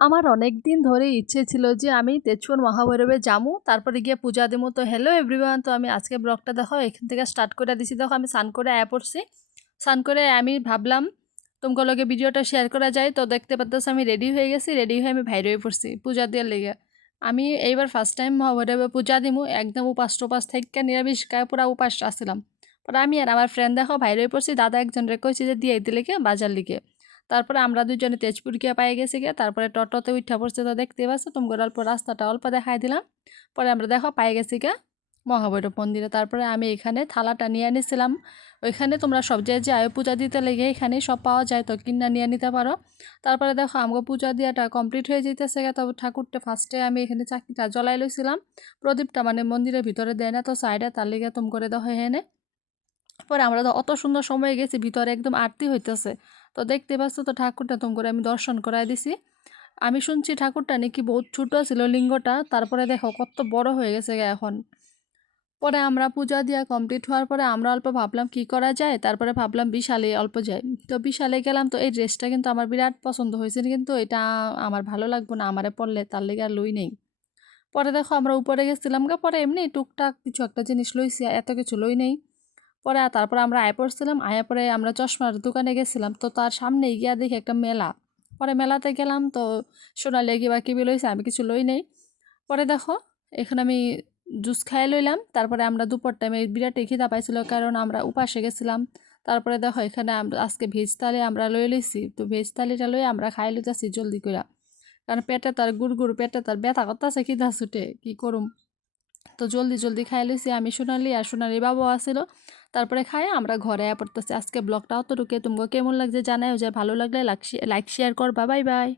আমার অনেকদিন ধরেই ইচ্ছে ছিল যে আমি তেজপুর মহাভৈরবে যামু। তারপরে গিয়ে পূজা দিমু। তো হ্যালো এভরিওয়ান, তো আমি আজকে ব্লগটা দেখো এখান থেকে স্টার্ট করে দিছি। দেখো আমি স্নান করে আয়া পড়ছি। স্নান করে আমি ভাবলাম তোমাকে লগে ভিডিওটা শেয়ার করা যায়। তো দেখতে পারতেছো আমি রেডি হয়ে গেছি। রেডি হয়ে আমি বাইর হয়ে পড়ছি পূজা দেওয়ার লেগে। আমি এইবার ফার্স্ট টাইম মহাভৈরবে পূজা দিমু। একদম উপাস টুপাস থেকে নিরামিষ খায় পুরা উপাস আসছিলাম। পরে আমি আর আমার ফ্রেন্ড দেখো বাইর হয়ে পড়ছি। দাদা একজন রে কইছি যে দিয়ে দিতে লিখে বাজার লিখে। তারপরে আমরা দুজনে তেজপুর গিয়া পাই গেছি গিয়া। তারপরে টোটোতে উঠা পড়ছে। তো দেখতে পাচ্ছ তোমাকে অল্প রাস্তাটা অল্প দেখাই দিলাম। পরে আমরা দেখো পাই গেছি গিয়া মহাভৈরব মন্দিরে। তারপরে আমি এখানে থালাটা নিয়ে নিয়েছিলাম। ওইখানে তোমরা সব জায়গায় যে আয়ু পূজা দিতে লেগে এখানে সব পাওয়া যায়, তো কিনা নিয়ে নিতে পারো। তারপরে দেখো আমাকে পূজা দিয়াটা কমপ্লিট হয়ে যেতেছে গিয়া। তবে ঠাকুরটা ফার্স্টে আমি এখানে চাকরিটা জ্বলাই লইছিলাম। প্রদীপটা মানে মন্দিরের ভিতরে দেয় না, তো সাইডে তার লেগে তুমি করে দেখো এখানে। পরে আমরা তো অত সুন্দর সময় গেছি, ভিতরে একদম আরতি হইতেছে। তো দেখতে পাচ্ছ তো ঠাকুরটা তুম করে আমি দর্শন করাই দিছি। আমি শুনছি ঠাকুরটা নাকি বহুত ছোট ছিল লিঙ্গটা, তারপরে দেখো কত বড় হয়ে গেছে গে এখন। পরে আমরা পূজা দিয়া কমপ্লিট হওয়ার পরে আমরা অল্প ভাবলাম কি করা যায়, তারপরে ভাবলাম বিশালে অল্প যাই। তো বিশালে গেলাম। তো এই ড্রেসটা কিন্তু আমার বিরাট পছন্দ হয়েছে, কিন্তু এটা আমার ভালো লাগবে না আমারে পরলে, তার লেগে আর লই নেই। পরে দেখো আমরা উপরে গেছিলাম গা, পরে এমনি টুকটাক কিছু একটা জিনিস লইছি, এত কিছু লই নেই। পরে তারপরে আমরা আয়া পড়ছিলাম। আয়া পরে আমরা চশমার দোকানে গেছিলাম। তো তার সামনে গিয়া দেখি একটা মেলা। পরে মেলাতে গেলাম। তো সোনালি কিবা কিবি লইছে, আমি কিছু লই নেই। পরে দেখো এখানে আমি জুস খাই লইলাম। তারপরে আমরা দুপুর টাইমে বিরাট খিদা পাইছিল, কারণ আমরা উপাসে গেছিলাম। তারপরে দেখো এখানে আমরা আজকে ভেজ থালি আমরা লই লইছি। তো ভেজ থালিটা লই আমরা খাই লইতেছি জলদি করে, কারণ পেটে তার গুড় পেটে তার ব্যথা করতেছে, খিদা ছুটে কি করুম। তো জলদি জলদি খাই লইছি আমি, সোনালি আর সোনালি বাবু আসিল। তারপরে খাই আমরা ঘরে পড়তেছি। আজকে ব্লগটা অতটুকু। তোমাকে কেমন লাগছে জানাও, যে ভালো লাগলে লাইক শেয়ার করবা। Bye bye.